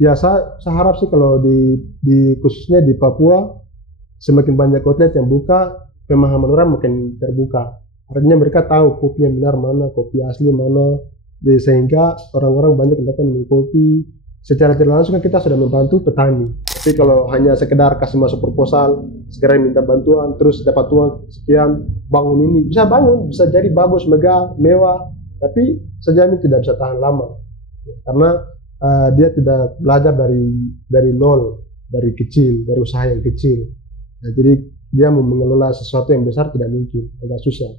Ya, saya harap sih kalau di khususnya di Papua semakin banyak outlet yang buka, pemahaman orang makin terbuka. Artinya mereka tahu kopi yang benar mana, kopi asli mana. Jadi sehingga orang-orang banyak yang datang minum kopi. Secara tidak langsung kan kita sudah membantu petani. Tapi kalau hanya sekedar kasih masuk proposal, sekarang minta bantuan, terus dapat uang sekian, bangun ini, bisa bangun, bisa jadi bagus, megah, mewah, tapi sejamin tidak bisa tahan lama. Karena dia tidak belajar dari nol, dari kecil, dari usaha yang kecil. Nah, jadi dia mau mengelola sesuatu yang besar tidak mungkin, agak susah.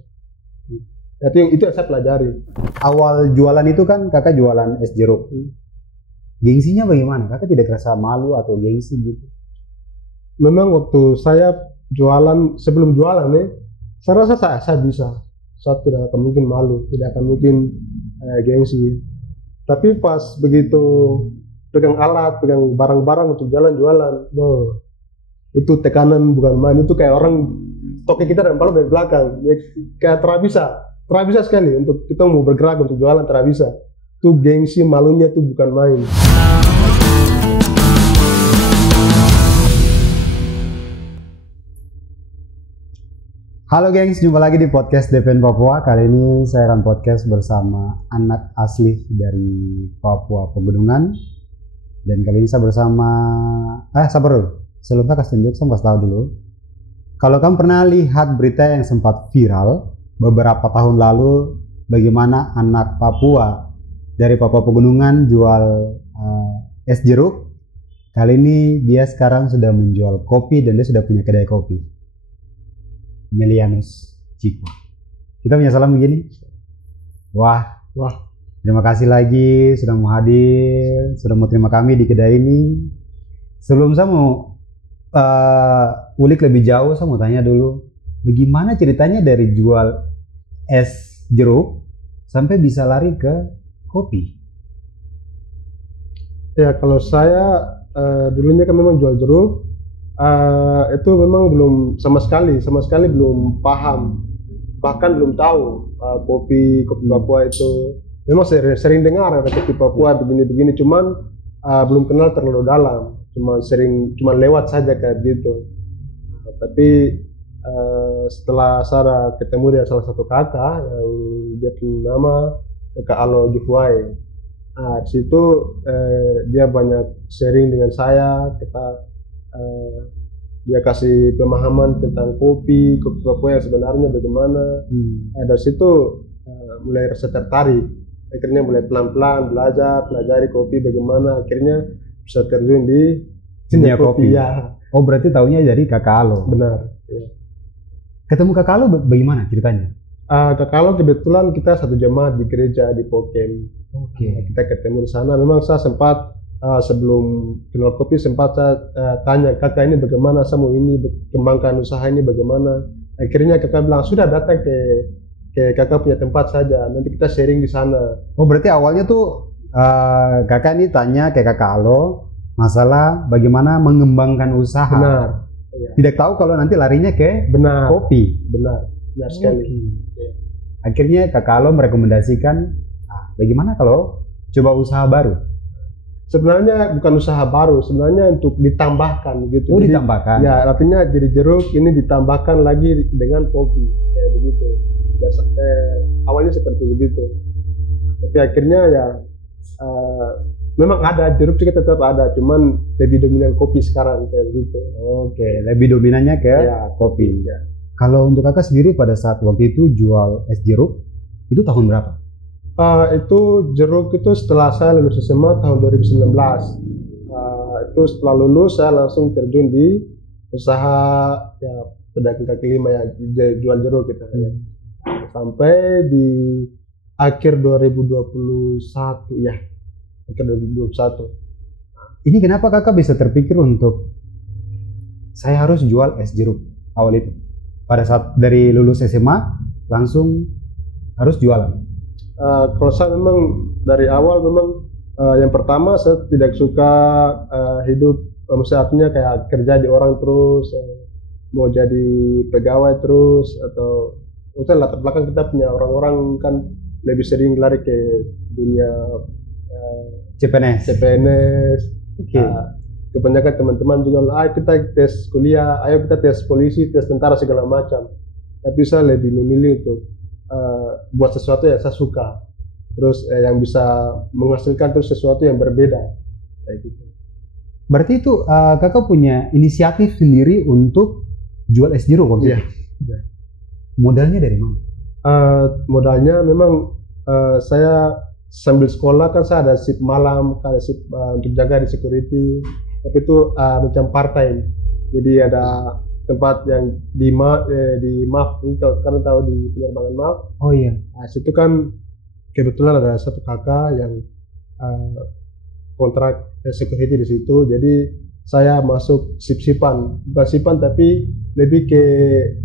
Jadi itu yang saya pelajari. Awal jualan itu kan kakak jualan es jeruk. Gengsinya bagaimana? Kakak tidak kerasa malu atau gengsi gitu? Memang waktu saya jualan, sebelum jualan saya rasa saya bisa. Saya tidak akan mungkin malu, tidak akan mungkin gengsi. Tapi pas begitu pegang alat, pegang barang-barang untuk jalan jualan, itu tekanan bukan main. Itu kayak orang toke kita dan palu dari belakang, ya, kayak terabisa sekali untuk kita mau bergerak untuk jualan terabisa. Itu gengsi, malunya itu bukan main. Halo gengs, jumpa lagi di podcast DPN Papua. Kali ini saya akan podcast bersama anak asli dari Papua Pegunungan. Dan kali ini saya bersama... sabar dulu. Sebelum saya kasih tunjuk, saya kasih tahu dulu. Kalau kamu pernah lihat berita yang sempat viral beberapa tahun lalu, bagaimana anak Papua dari Papua Pegunungan jual es jeruk. Kali ini dia sekarang sudah menjual kopi dan dia sudah punya kedai kopi. Melianus Cikwa. Kita punya salam begini. Wah. Terima kasih lagi sudah mau hadir, sudah mau terima kami di kedai ini. Sebelum saya mau ulik lebih jauh, saya mau tanya dulu, bagaimana ceritanya dari jual es jeruk sampai bisa lari ke kopi? Ya, kalau saya dulunya kan memang jual jeruk. Itu memang belum sama sekali belum paham, bahkan belum tahu kopi Papua itu. Memang sering dengar ada kopi Papua begini-begini, cuman belum kenal terlalu dalam, cuman lewat saja kayak gitu. Tapi setelah saya ketemu dengan salah satu kakak yang dia punya nama Kakak Alo Jufuai. Di situ dia banyak sharing dengan saya, dia kasih pemahaman tentang kopi Papua yang sebenarnya bagaimana. Dari situ mulai rasa tertarik, akhirnya mulai pelan-pelan pelajari kopi bagaimana, akhirnya bisa terjun di dunia kopi. Ya. Oh, berarti taunya dari Kakak Alo. Benar. Ya. Ketemu Kakak Alo bagaimana ceritanya? Kakak Alo kebetulan kita satu jemaat di gereja di Pokem. Kita ketemu di sana. Memang saya sempat sebelum kenal kopi sempat saya tanya kakak ini bagaimana, saya mau ini kembangkan usaha ini bagaimana. Akhirnya kakak bilang sudah datang ke kakak punya tempat saja, nanti kita sharing di sana. Oh, berarti awalnya tuh kakak ini tanya ke Kakak Alo masalah bagaimana mengembangkan usaha. Benar. Ya. Tidak tahu kalau nanti larinya ke kopi. Benar sekali. Ya. Akhirnya Kakak Alo merekomendasikan, bagaimana kalau coba usaha baru? Sebenarnya bukan usaha baru, sebenarnya untuk ditambahkan gitu. Oh, ditambahkan. Ya, artinya dari jeruk ini ditambahkan lagi dengan kopi kayak begitu. Awalnya seperti begitu. Tapi akhirnya ya memang ada jeruk juga tetap ada, cuman lebih dominan kopi sekarang kayak begitu. Oke, lebih dominannya ke kopi. Ya. Kalau untuk kakak sendiri pada saat waktu itu jual es jeruk, itu tahun berapa? Itu jeruk itu setelah saya lulus SMA tahun 2019. Itu setelah lulus saya langsung terjun di usaha ya pedagang kaki lima ya, jual jeruk gitu ya. Sampai di akhir 2021 ya. Akhir 2021. Ini kenapa kakak bisa terpikir untuk saya harus jual es jeruk awal itu? Pada saat dari lulus SMA langsung harus jualan? Kalau saya memang dari awal memang yang pertama saya tidak suka hidup artinya kayak kerja di orang terus, mau jadi pegawai terus, atau misalnya latar belakang kita punya orang-orang kan lebih sering lari ke dunia CPNS. Oke. Kebanyakan teman-teman juga ayo kita tes kuliah, ayo kita tes polisi, tes tentara segala macam. Tapi saya lebih memilih untuk buat sesuatu yang saya suka, terus yang bisa menghasilkan terus sesuatu yang berbeda kayak gitu. Berarti itu kakak punya inisiatif sendiri untuk jual es jeruk waktu Iya. itu? Modalnya dari mana? Modalnya memang saya sambil sekolah kan saya ada shift malam, ada shift untuk jaga di security. Tapi itu macam part time. Jadi ada tempat yang di MAF, kalau kalian tahu di penerbangan MAF. Oh iya. Nah, situ kan kebetulan ada satu kakak yang kontrak security di situ. Jadi saya masuk bukan shift-an tapi lebih ke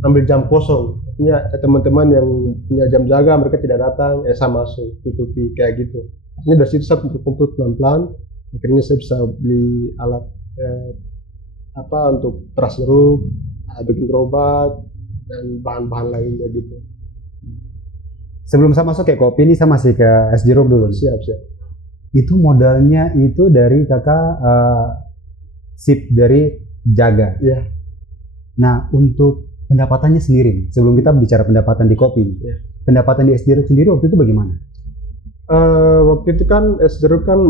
ambil jam kosong. Artinya teman-teman yang punya jam jaga mereka tidak datang, saya masuk tutupi kayak gitu. Artinya dari situ saya kumpul pelan-pelan. Akhirnya saya bisa beli alat untuk peras jeruk, bikin gerobak dan bahan-bahan lainnya gitu. Sebelum saya masuk ke kopi ini, saya masih ke es jeruk dulu. Siap. Itu modalnya itu dari kakak sip dari jaga. Iya. Nah, untuk pendapatannya sendiri, sebelum kita bicara pendapatan di kopi, Iya. pendapatan di es jeruk sendiri waktu itu bagaimana? Waktu itu kan es jeruk kan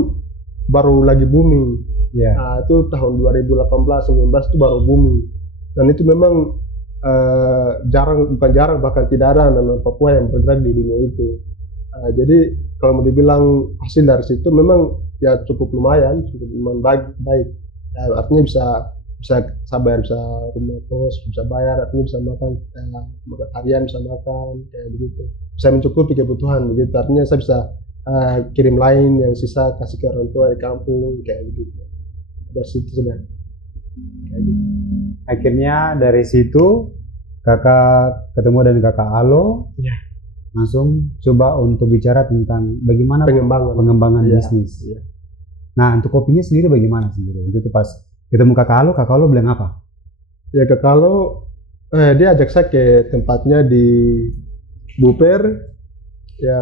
baru lagi booming. Ya. Itu tahun 2018-19 itu baru booming. Dan itu memang bukan jarang, bahkan tidak ada anak Papua yang bergerak di dunia itu. Jadi kalau mau dibilang hasil dari situ memang ya cukup lumayan baik. Artinya bisa saya bayar, bisa rumah kos, bisa bayar, artinya bisa makan harian, bisa makan kayak begitu. Bisa mencukupi kebutuhan begitu. Artinya saya bisa kirim lain yang sisa kasih ke orang tua di kampung kayak begitu. Dari situ sudah kayak gitu. Akhirnya dari situ kakak ketemu dengan kakak Alo, Ya. langsung coba untuk bicara tentang bagaimana pengembangan Ya. bisnis. Ya. Nah, untuk kopinya sendiri bagaimana sendiri? Waktu itu pas ketemu kakak Alo bilang apa? Ya kalau dia ajak saya ke tempatnya di Buper, ya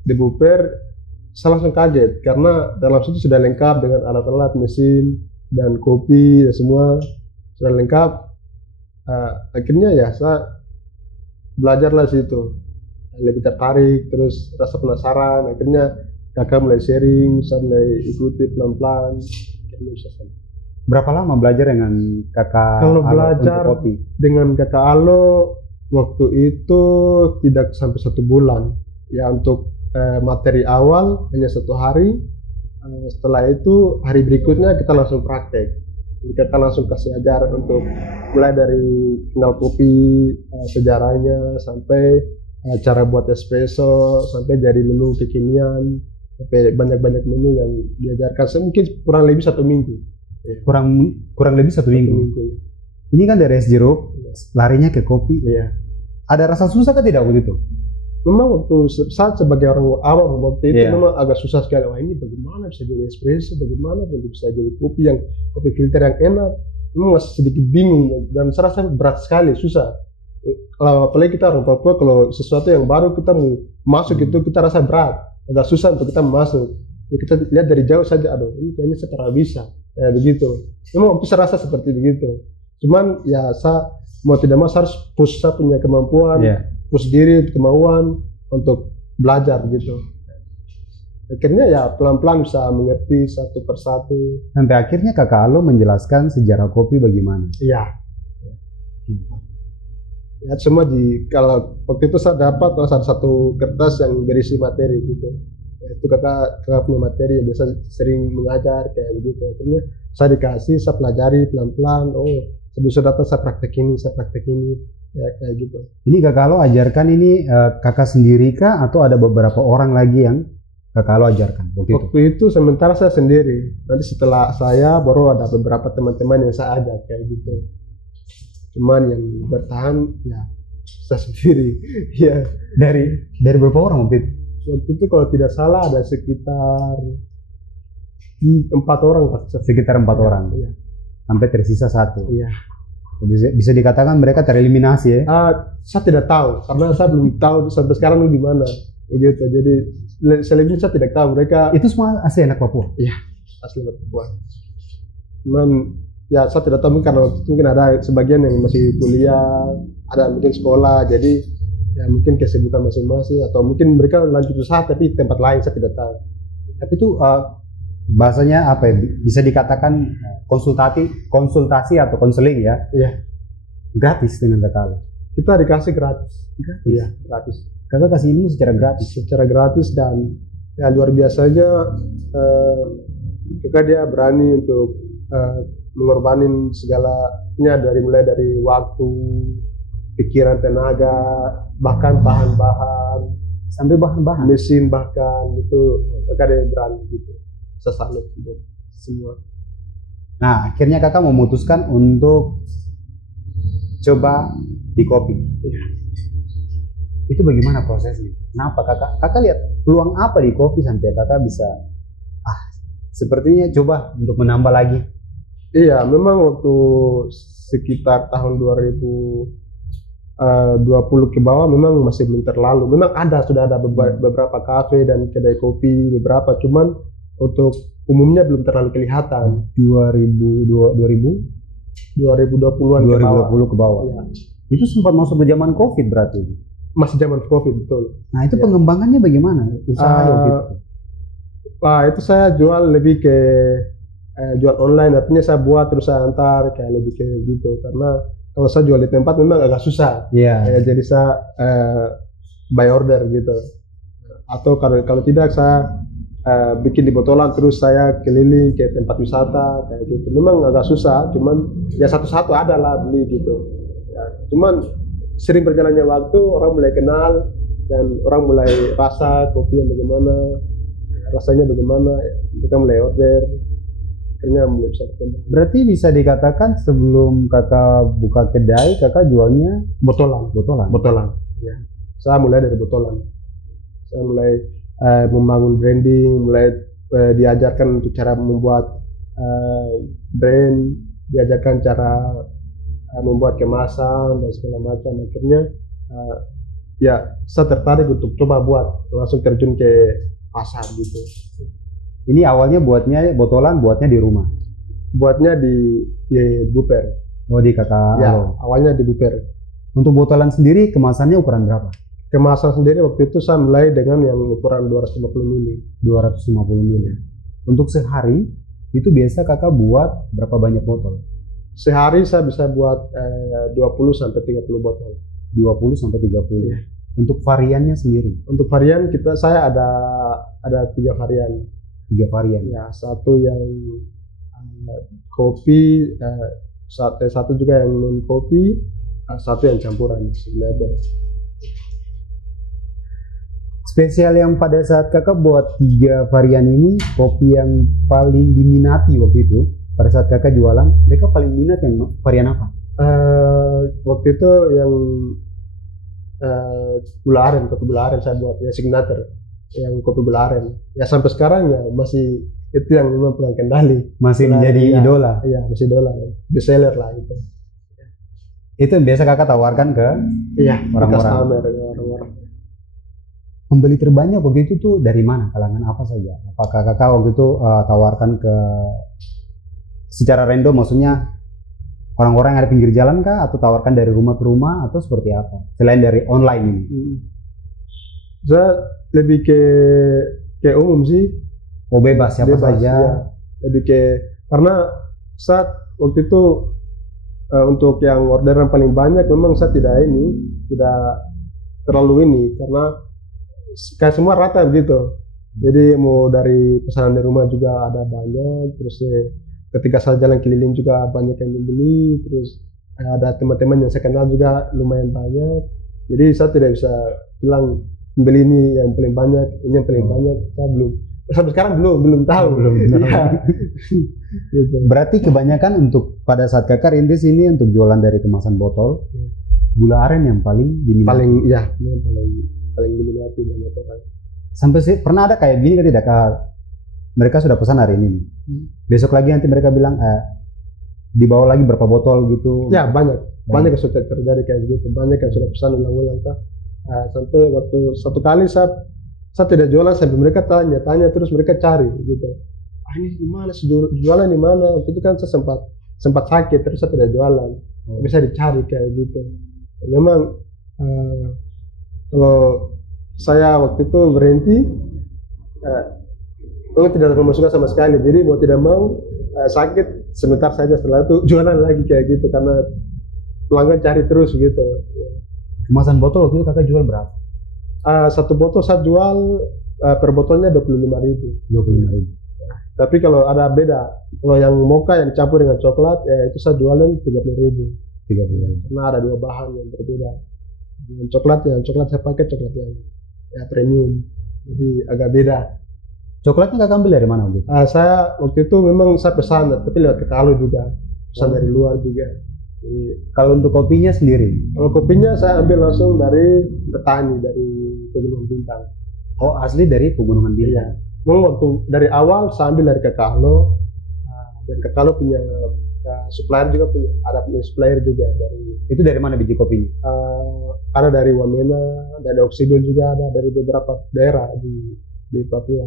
di Buper saya langsung kaget karena dalam situ sudah lengkap dengan alat-alat mesin dan kopi dan semua sudah lengkap. Akhirnya ya saya belajarlah situ, lebih tertarik, terus rasa penasaran. Akhirnya kakak mulai sharing, saya mulai ikuti pelan-pelan. Akhirnya bisa sampai. Berapa lama belajar dengan kakak Kalau Alo belajar untuk kopi? dengan kakak Alo waktu itu tidak sampai 1 bulan. Ya untuk materi awal hanya 1 hari. Setelah itu hari berikutnya kita langsung praktek. Jadi kita langsung kasih ajaran untuk mulai dari kenal kopi, sejarahnya, sampai cara buat espresso, sampai jadi menu kekinian, sampai banyak-banyak menu yang diajarkan. Mungkin kurang lebih 1 minggu. Kurang lebih 1 minggu. Ya. Ini kan dari es jeruk, larinya ke kopi. Iya. Ada rasa susah kan tidak waktu itu? Memang waktu saat sebagai orang awam waktu itu Iya. memang agak susah sekali. Wah, ini bagaimana bisa jadi espresso, bagaimana bisa jadi kopi filter yang enak. Memang masih sedikit bingung dan saya rasa berat sekali, susah. Kalau apalagi kita orang Papua, kalau sesuatu yang baru kita mau masuk itu kita rasa berat, agak susah untuk kita masuk. Ya, kita lihat dari jauh saja, aduh ini kayaknya saya tidak bisa, ya begitu. Memang waktu saya rasa seperti begitu. Cuman ya saya mau tidak mau saya harus push saya punya kemampuan. Iya. Push diri, kemauan untuk belajar gitu. Akhirnya ya pelan-pelan bisa mengerti satu persatu. Sampai akhirnya kakak Alo menjelaskan sejarah kopi bagaimana. Iya. Ya semua kalau waktu itu saya dapat satu kertas yang berisi materi gitu. Ya, itu kakak punya materi yang biasa sering mengajar kayak begitu. Akhirnya saya dikasih, saya pelajari pelan-pelan. Oh, sebelum saya datang saya praktek ini. Ya kayak gitu. Ini kakak Alo ajarkan ini kakak sendiri kah atau ada beberapa orang lagi yang kakak Alo ajarkan Waktu itu sementara saya sendiri. Nanti setelah saya baru ada beberapa teman-teman yang saya ajak kayak gitu. Cuman yang bertahan ya saya sendiri. Ya. Dari berapa orang waktu itu? Waktu itu kalau tidak salah ada sekitar 4 orang Pak. Sekitar 4 orang. Iya. Sampai tersisa 1. Iya. Bisa dikatakan mereka tereliminasi ya? Saya tidak tahu karena saya belum tahu sampai sekarang di mana. Begitu. Jadi selebihnya saya tidak tahu mereka. Itu semua asli anak Papua? Iya. asli Papua. Cuman ya saya tidak tahu karena waktu itu mungkin ada sebagian yang masih kuliah, ada mungkin sekolah, jadi ya mungkin kesibukan masing-masing atau mungkin mereka lanjut usaha tapi tempat lain saya tidak tahu. Tapi itu bahasanya apa ya? Bisa dikatakan konsultasi atau konseling ya? Iya. Gratis dengan kakak. Kita dikasih gratis. Iya, gratis. Kakak kasih ilmu secara gratis. Secara gratis dan ya luar biasanya kakak dia berani untuk mengorbanin segalanya mulai dari waktu, pikiran, tenaga, bahkan bahan-bahan, sampai bahan-bahan, mesin bahkan itu kakak dia berani gitu. Saya salut gitu semua. Nah akhirnya kakak memutuskan untuk coba di kopi. Itu bagaimana prosesnya? Kenapa kakak lihat peluang apa di kopi sampai kakak bisa sepertinya coba untuk menambah lagi? Iya, memang waktu sekitar tahun 2020 ke bawah memang masih belum terlalu. Memang sudah ada beberapa kafe dan kedai kopi beberapa, cuman untuk umumnya belum terlalu kelihatan. 2020-an ke bawah. Ya. Itu sempat masuk ke zaman Covid berarti? Masih zaman Covid, betul. Nah itu pengembangannya bagaimana? Usaha gitu? Itu saya jual lebih ke jual online, artinya saya buat terus saya antar, kayak lebih ke gitu. Karena kalau saya jual di tempat memang agak susah. Jadi saya by order gitu. Atau kalau tidak saya bikin di botolan terus saya keliling ke tempat wisata kayak gitu. Memang agak susah, cuman ya satu-satu ada lah beli gitu. Ya, cuman sering berjalannya waktu orang mulai kenal dan orang mulai rasa kopi yang bagaimana, rasanya bagaimana, mereka mulai order. Akhirnya mulai bisa berkembang. Berarti bisa dikatakan sebelum kakak buka kedai, kakak jualnya botolan. Ya. Saya mulai dari botolan. Saya mulai membangun branding, mulai diajarkan untuk cara membuat brand, diajarkan cara membuat kemasan dan segala macam. Akhirnya ya saya tertarik untuk coba buat, langsung terjun ke pasar gitu. Ini awalnya buatnya botolan, buatnya di rumah? Buatnya di buper. Oh di kakak? Ya, awalnya di buper. Untuk botolan sendiri kemasannya ukuran berapa? Kemasan sendiri waktu itu saya mulai dengan yang ukuran 250 ml. 250 ml. Untuk sehari itu biasa kakak buat berapa banyak botol? Sehari saya bisa buat 20 sampai 30 botol. 20 sampai 30. Ya. Untuk variannya sendiri? Untuk varian saya ada 3 varian. 3 varian. Ya, satu yang kopi, satu juga yang non kopi, satu yang campuran sebenarnya. Spesial yang pada saat kakak buat 3 varian ini, kopi yang paling diminati waktu itu, pada saat kakak jualan, mereka paling minat yang varian apa? Waktu itu yang kopi gula aren saya buat, ya signature, yang kopi gula aren. Ya sampai sekarang ya masih itu yang memang pegang kendali. Masih menjadi idola? Iya, masih idola, best seller lah itu. Itu yang biasa kakak tawarkan ke orang-orang? Pembeli terbanyak waktu itu tuh dari mana? Kalangan apa saja? Apakah kakak waktu itu tawarkan ke secara random, maksudnya orang-orang yang ada pinggir jalan kah? Atau tawarkan dari rumah ke rumah? Atau seperti apa? Selain dari online ini? Saya lebih ke umum sih. Oh bebas, siapa saja? Ya. Lebih karena saat waktu itu untuk yang orderan paling banyak memang saya tidak terlalu karena kayak semua rata begitu. Jadi mau dari pesanan dari rumah juga ada banyak, terus ketika saya jalan keliling juga banyak yang membeli, terus ada teman-teman yang saya kenal juga lumayan banyak. Jadi saya tidak bisa bilang membeli ini yang paling banyak, ini yang paling banyak. Saya sampai sekarang belum tahu. Ya. Gitu. Berarti kebanyakan untuk pada saat kakak rintis ini untuk jualan dari kemasan botol, gula aren yang paling diminati. Paling diminati banyak orang. Sampai sih pernah ada kayak gini kan tidak kak? Mereka sudah pesan hari ini. Besok lagi nanti mereka bilang dibawa lagi berapa botol gitu. Ya banyak yang sudah terjadi kayak gitu. Banyak yang sudah pesan ulang-ulang kak. Sampai waktu satu kali saya tidak jualan sampai mereka tanya terus mereka cari gitu. ini di mana jualan di mana? Waktu itu kan saya sempat sakit terus saya tidak jualan. Bisa dicari kayak gitu. Memang kalau saya waktu itu berhenti, memang tidak memasukkan sama sekali. Jadi mau tidak mau sakit sebentar saja, setelah itu jualan lagi kayak gitu karena pelanggan cari terus gitu. Kemasan botol waktu itu kakak jual berapa? Satu botol saya jual per botolnya 25.000. 25.000. Tapi kalau ada beda, kalau yang mocha yang campur dengan coklat, ya itu saya jualin 30.000. 30.000. Karena ada dua bahan yang berbeda. Yang coklat saya pakai coklat yang premium, jadi agak beda. Coklatnya kakak ambil dari mana waktu itu? Saya waktu itu memang saya pesan, tapi lewat Kekalo juga, pesan dari luar juga. Jadi, kalau untuk kopinya sendiri? Kalau kopinya saya ambil langsung dari petani dari Pegunungan Bintang. Oh, asli dari Pegunungan Bintang. Iya. Memang waktu dari awal saya ambil dari Kekalo, dan Kekalo punya supplier juga ada supplier juga dari. Itu dari mana biji kopinya? Ada dari Wamena, dari Oksibil juga ada dari beberapa daerah di Papua.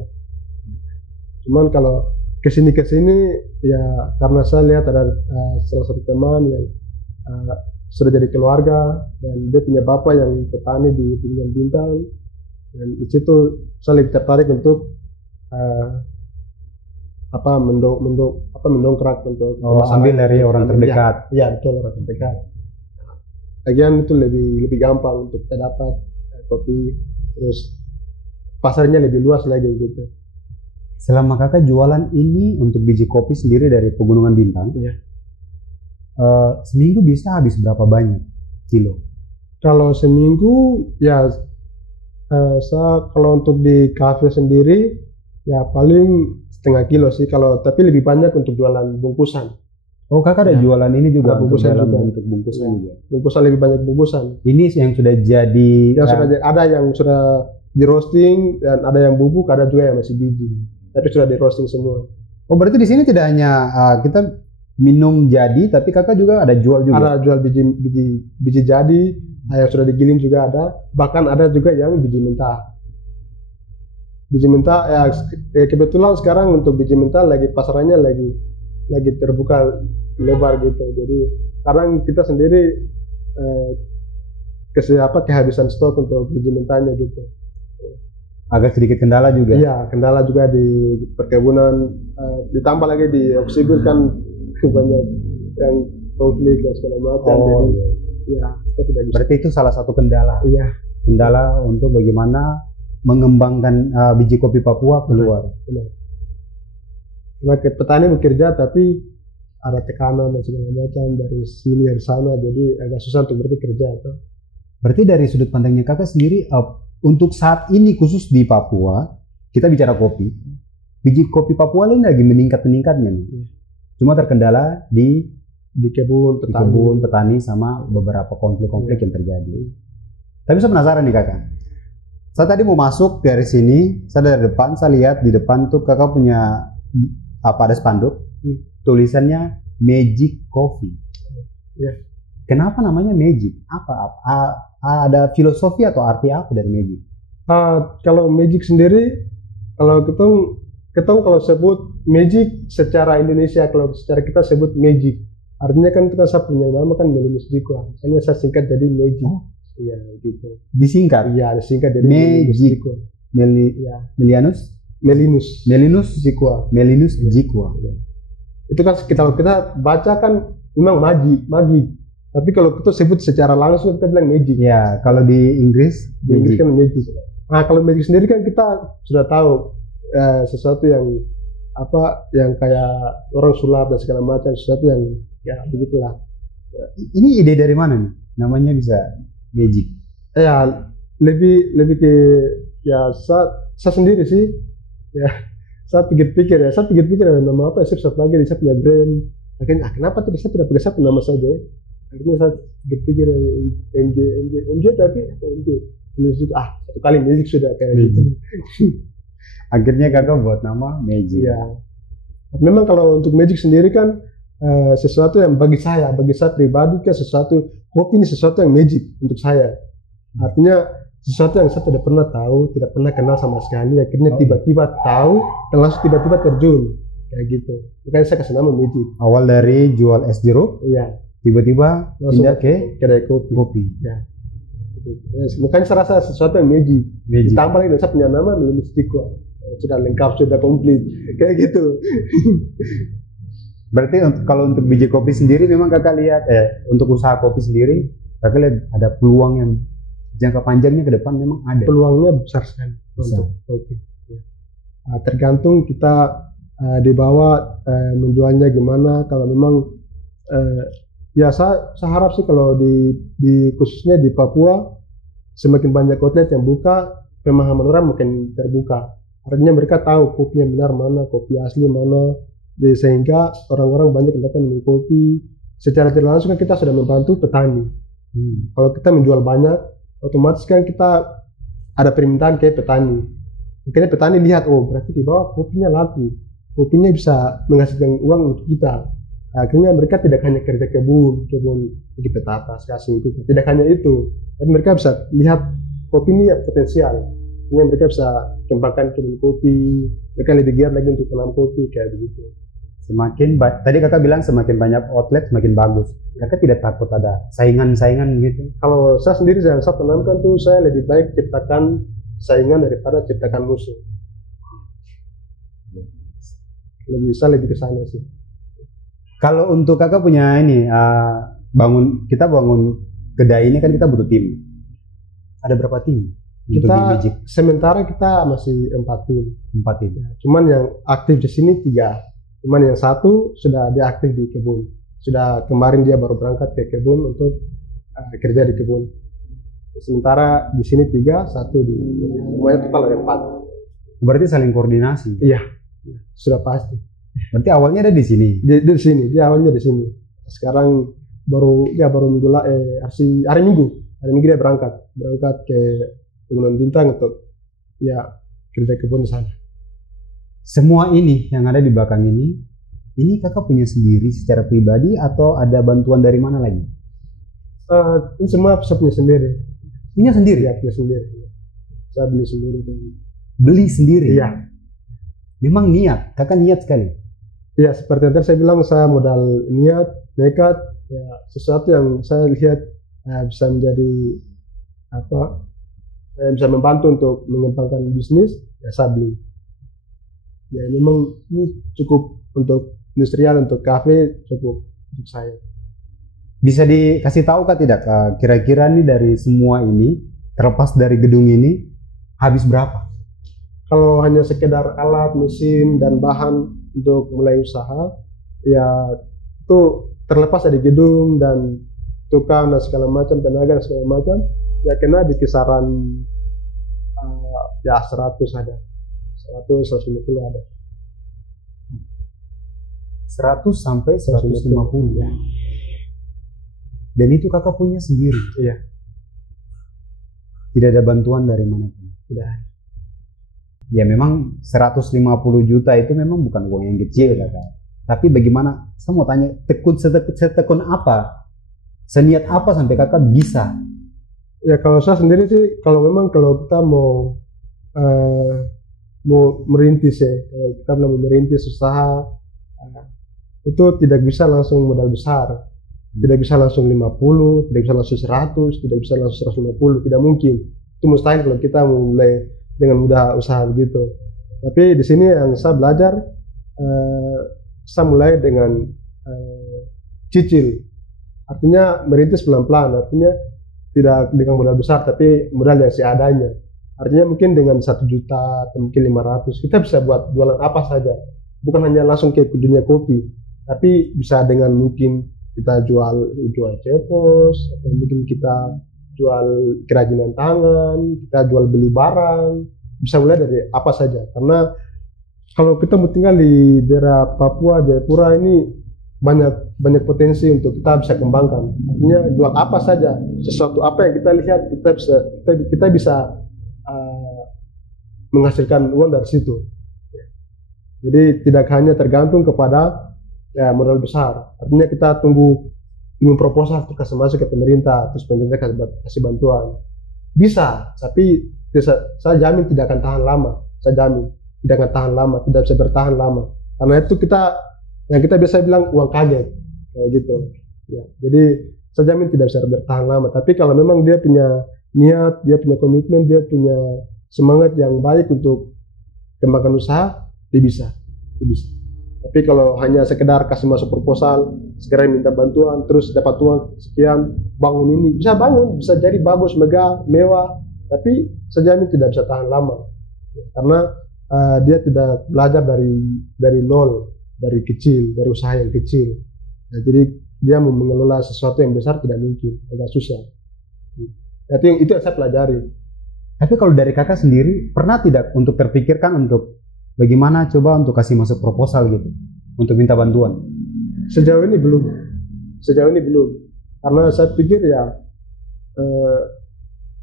Cuman kalau kesini ya karena saya lihat ada salah satu teman yang sudah jadi keluarga dan dia punya bapak yang petani di Pegunungan Bintang, dan di situ saya lebih tertarik untuk mendongkrak untuk ambil dari orang terdekat. Iya, betul, orang terdekat. Lagian itu lebih gampang untuk kita dapat kopi, terus pasarnya lebih luas lagi gitu. Selama kakak jualan ini untuk biji kopi sendiri dari Pegunungan Bintang, iya. Seminggu bisa habis berapa banyak kilo? Kalau seminggu ya kalau untuk di kafe sendiri ya paling setengah kilo sih, tapi lebih banyak untuk jualan bungkusan. Oh, kakak ada jualan ini juga bungkusan dalam juga. Bentuk bungkusan juga. Bungkusan lebih banyak bungkusan. Ini yang sudah jadi. Ada yang sudah di roasting dan ada yang bubuk, ada juga yang masih biji. Tapi sudah di roasting semua. Oh, berarti di sini tidak hanya kita minum jadi, tapi kakak juga ada jual juga. Ada jual biji jadi, yang sudah digiling juga ada. Bahkan ada juga yang biji mentah. Biji mentah kebetulan sekarang untuk biji mentah pasarannya lagi terbuka lebar gitu. Jadi sekarang kita sendiri kehabisan stok untuk biji mentahnya gitu. Agak sedikit kendala juga. Iya, kendala juga di perkebunan, ditambah lagi di Oksibil kan banyak yang konflik dan segala macam. Jadi ya kita tidak bisa. Berarti itu salah satu kendala. Iya. Kendala untuk bagaimana mengembangkan biji kopi Papua keluar. Benar. Karena petani bekerja tapi ada tekanan dan segala macam dari sini dari sana, jadi agak susah untuk bekerja. Berarti dari sudut pandangnya kakak sendiri, untuk saat ini khusus di Papua, kita bicara kopi, biji kopi Papua ini lagi meningkatnya nih. Cuma terkendala di kebun petani sama beberapa konflik-konflik yang terjadi. Tapi saya penasaran nih kakak. Saya tadi mau masuk dari sini, saya dari depan, saya lihat di depan tuh kakak punya ada spanduk, tulisannya Magic Coffee. Kenapa namanya Magic? Ada filosofi atau arti apa dari Magic? Kalau Magic sendiri, kalau ketong kalau sebut Magic secara Indonesia, kalau secara kita sebut Magic, artinya kan itu kan saya punya nama kan Melinus Jiko, makanya saya singkat jadi Magic. Iya gitu. Disingkat? Iya, disingkat jadi Magic. Melinus Jiko. Itu kan kita baca kan memang magi. Tapi kalau kita sebut secara langsung kita bilang Magic. Ya, kalau di Inggris kan Magic. Nah, kalau Magic sendiri kan kita sudah tahu sesuatu yang kayak orang sulap dan segala macam, sesuatu yang ya begitulah. Ini ide dari mana nih? Namanya bisa Magic. Ya, lebih ke ya saya sendiri sih. Ya, saya pikir ada nama apa ya, saya lagi saya punya brand. Akhirnya kenapa saya tidak pakai satu nama saja? Akhirnya saya berpikir MJ tapi MJ Magic satu kali Magic sudah kayak gitu. Akhirnya kakak buat nama Magic. Ya. Memang kalau untuk Magic sendiri kan sesuatu yang bagi saya pribadi kan kopi ini sesuatu yang magic untuk saya. Artinya sesuatu yang saya tidak pernah tahu, tidak pernah kenal sama sekali. Akhirnya tiba-tiba tahu dan langsung tiba-tiba terjun. kayak gitu. Makanya saya kasih nama Magic. Awal dari jual es jeruk, Iya, tiba-tiba langsung pindah ke kedai kopi. kopi. Ya. Makanya saya rasa sesuatu yang Magic. Magic. Ditambah lagi saya punya nama Milimistiko. Sudah lengkap, sudah komplit. Kayak gitu. Berarti kalau untuk biji kopi sendiri memang kakak lihat, untuk usaha kopi sendiri, kakak lihat ada peluang yang jangka panjangnya ke depan memang ada. Peluangnya besar sekali untuk kopi. Ya. Tergantung kita di bawah menjualnya gimana. Kalau memang ya saya harap sih kalau di khususnya di Papua semakin banyak outlet yang buka, pemahaman orang makin terbuka. Artinya mereka tahu kopi yang benar mana, kopi asli mana. Jadi sehingga orang-orang banyak yang datang minum kopi. Secara tidak langsung kan kita sudah membantu petani. Kalau kita menjual banyak, otomatis kan kita ada permintaan ke petani. Makanya petani lihat, oh berarti di bawah kopinya laku. Kopinya bisa menghasilkan uang untuk kita. Akhirnya mereka tidak hanya kerja kebun di petatas, kasih itu. Tidak hanya itu. Tapi mereka bisa lihat kopi ini potensial. Akhirnya mereka bisa kembangkan kebun kopi. Mereka lebih giat lagi untuk tanam kopi kayak begitu. Tadi kakak bilang semakin banyak outlet semakin bagus. Kakak tidak takut ada saingan-saingan gitu? Kalau saya sendiri yang saya tanamkan tuh saya lebih baik ciptakan saingan daripada ciptakan musuh. Lebih ke sana sih. Kalau untuk kakak punya ini kita bangun kedai ini kan kita butuh tim. Ada berapa tim? Kita sementara kita masih 4 tim. 4 tim. Ya, cuman yang aktif di sini 3. Cuman yang 1 sudah dia aktif di kebun. Sudah kemarin dia baru berangkat ke kebun untuk kerja di kebun. Sementara di sini 3, 1 di semuanya total ada 4. Berarti saling koordinasi. Iya, sudah pasti. Berarti awalnya ada di sini. Di sini, dia awalnya di sini. Sekarang baru hari Minggu dia berangkat ke Gunung Bintang untuk kerja kebun di sana. Semua ini yang ada di belakang ini kakak punya sendiri secara pribadi atau ada bantuan dari mana lagi? Ini semua saya punya sendiri. Punya sendiri? Ya, punya sendiri. Saya beli sendiri. Beli sendiri? Iya. Memang niat, kakak niat sekali. Iya, seperti yang tadi saya bilang, saya modal niat, nekat, ya sesuatu yang saya lihat bisa menjadi bisa membantu untuk mengembangkan bisnis, ya saya beli. Ya memang ini cukup untuk industrial, untuk kafe cukup untuk saya. Bisa dikasih tahu kah tidak kira-kira nih dari semua ini, terlepas dari gedung ini, habis berapa? Kalau hanya sekedar alat, mesin, dan bahan untuk mulai usaha, ya itu terlepas dari gedung dan tukang dan segala macam, tenaga dan segala macam, ya kena di kisaran 100 ada. 100-150 ada. 100 sampai 150 ya. Dan itu kakak punya sendiri? Iya. Tidak ada bantuan dari manapun? Tidak. Ya memang 150 juta itu memang bukan uang yang kecil kakak. Tapi bagaimana, saya mau tanya, setekun apa? Seniat apa sampai kakak bisa? Ya kalau saya sendiri sih, kalau kita mau merintis ya, kalau kita mau merintis usaha, itu tidak bisa langsung modal besar. Tidak bisa langsung 50, tidak bisa langsung 100, tidak bisa langsung 150, tidak mungkin. Itu mustahil kalau kita mulai dengan mudah usaha begitu. Tapi di sini yang saya belajar, saya mulai dengan cicil. Artinya merintis pelan-pelan, artinya tidak dengan modal besar, tapi modal yang seadanya. Artinya mungkin dengan 1 juta atau mungkin 500, kita bisa buat jualan apa saja. Bukan hanya langsung ke dunia kopi, tapi bisa dengan mungkin kita jual cepos, atau mungkin kita jual kerajinan tangan, kita jual beli barang, bisa mulai dari apa saja. Karena kalau kita mau tinggal di daerah Papua, Jayapura ini banyak potensi untuk kita bisa kembangkan. Artinya jual apa saja, sesuatu apa yang kita lihat, kita bisa menghasilkan uang dari situ. Jadi tidak hanya tergantung kepada modal besar. Artinya kita tunggu proposal untuk kasih masuk ke pemerintah, terus pemerintah kasih bantuan. Bisa, tapi saya jamin tidak akan tahan lama. Saya jamin tidak akan tahan lama, tidak bisa bertahan lama. Karena itu yang kita biasa bilang uang kaget kayak gitu. Ya, jadi saya jamin tidak bisa bertahan lama. Tapi kalau memang dia punya niat, dia punya komitmen, dia punya semangat yang baik untuk kembangkan usaha, dia bisa. Tapi kalau hanya sekedar kasih masuk proposal, sekedar minta bantuan, terus dapat uang sekian, bangun ini, bisa bangun, bisa jadi bagus, megah, mewah, tapi saya jamin tidak bisa tahan lama. Karena dia tidak belajar dari nol, dari kecil, dari usaha yang kecil. Nah, jadi dia mau mengelola sesuatu yang besar tidak mungkin, agak susah. Itu yang saya pelajari. Tapi kalau dari kakak sendiri, pernah tidak untuk terpikirkan untuk bagaimana coba untuk kasih masuk proposal gitu, untuk minta bantuan? Sejauh ini belum. Karena saya pikir ya,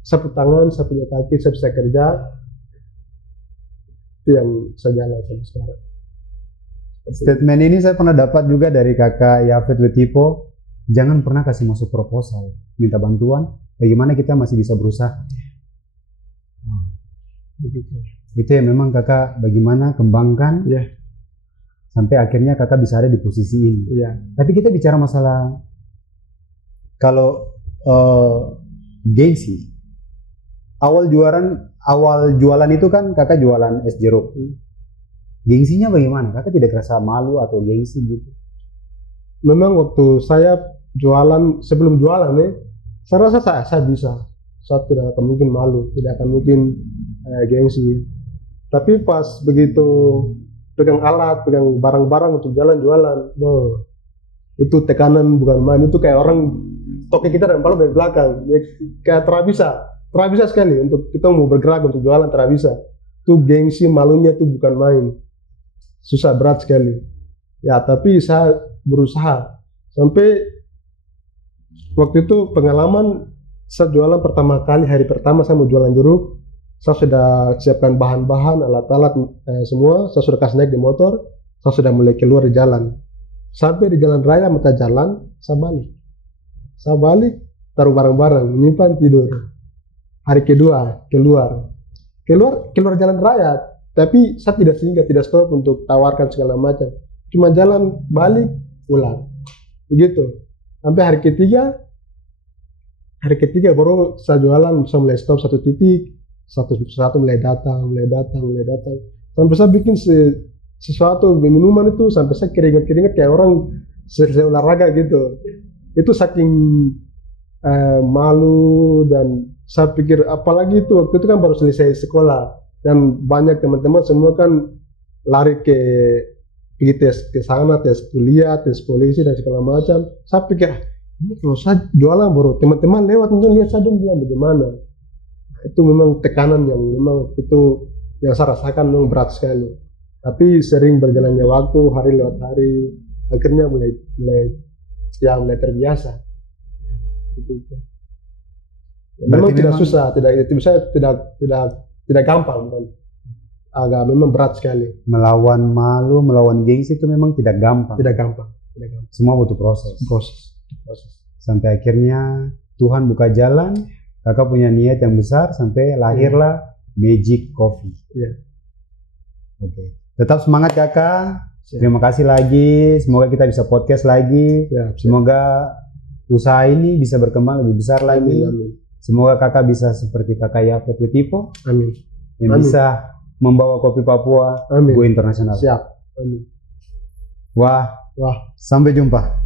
saya punya tangan, saya punya kaki, saya bisa kerja. Itu yang saya jalan sampai sekarang. Statement ini saya pernah dapat juga dari kakak Yafet Wetipo, jangan pernah kasih masuk proposal, minta bantuan, bagaimana kita masih bisa berusaha. Begitu. Itu yang memang kakak bagaimana kembangkan, sampai akhirnya kakak bisa ada di posisi ini. Tapi kita bicara masalah kalau gengsi, awal jualan itu kan kakak jualan es jeruk. Gengsinya bagaimana? Kakak tidak kerasa malu atau gengsi gitu? Memang waktu saya jualan, sebelum jualan saya rasa saya bisa. Saya tidak akan mungkin malu, tidak akan mungkin gengsi. Tapi pas begitu pegang alat, pegang barang-barang untuk jalan-jualan, itu tekanan bukan main. Itu kayak orang toke kita dan palu dari belakang, kayak terabisa sekali untuk kita mau bergerak untuk jualan, terabisa. Itu gengsi, malunya itu bukan main. Susah, berat sekali. Ya, tapi saya berusaha. Sampai waktu itu pengalaman, saya jualan pertama kali, hari pertama saya mau jualan jeruk. Saya sudah siapkan bahan-bahan, alat-alat semua. Saya sudah kasih naik di motor. Saya sudah mulai keluar di jalan. Sampai di jalan raya, mata jalan, saya balik, taruh barang-barang, menyimpan, tidur. Hari kedua, keluar jalan raya. Tapi saya tidak singgah, tidak stop untuk tawarkan segala macam. Cuma jalan, balik, pulang. Begitu. Sampai hari ketiga baru saya jualan, saya mulai stop satu titik, satu mulai datang. Sampai saya bikin sesuatu, minuman itu, sampai saya keringat kayak orang selesai olahraga gitu. Itu saking malu, dan saya pikir apalagi itu, waktu itu kan baru selesai sekolah. Dan banyak teman-teman semua kan lari pergi tes ke sana, tes kuliah, tes polisi dan segala macam. Saya pikir ini kalau saya jualan baru teman-teman lewat mungkin lihat saya dong bilang bagaimana. Itu memang tekanan yang memang itu yang saya rasakan memang berat sekali. Tapi sering berjalannya waktu, hari lewat hari, akhirnya mulai terbiasa. Gitu. Memang tidak susah, tidak gampang, kan? Agak memang berat sekali. Melawan malu, melawan gengsi itu memang tidak gampang. Tidak gampang. Semua butuh proses. Sampai akhirnya Tuhan buka jalan, kakak punya niat yang besar, sampai lahirlah Magic Coffee. Oke. Tetap semangat kakak. Terima kasih lagi. Semoga kita bisa podcast lagi. Semoga usaha ini bisa berkembang lebih besar lagi. Amin. Semoga kakak bisa seperti kakak Yafet Wetipo. Amin. Yang bisa membawa kopi Papua go internasional. Siap. Amin. Wah. Sampai jumpa.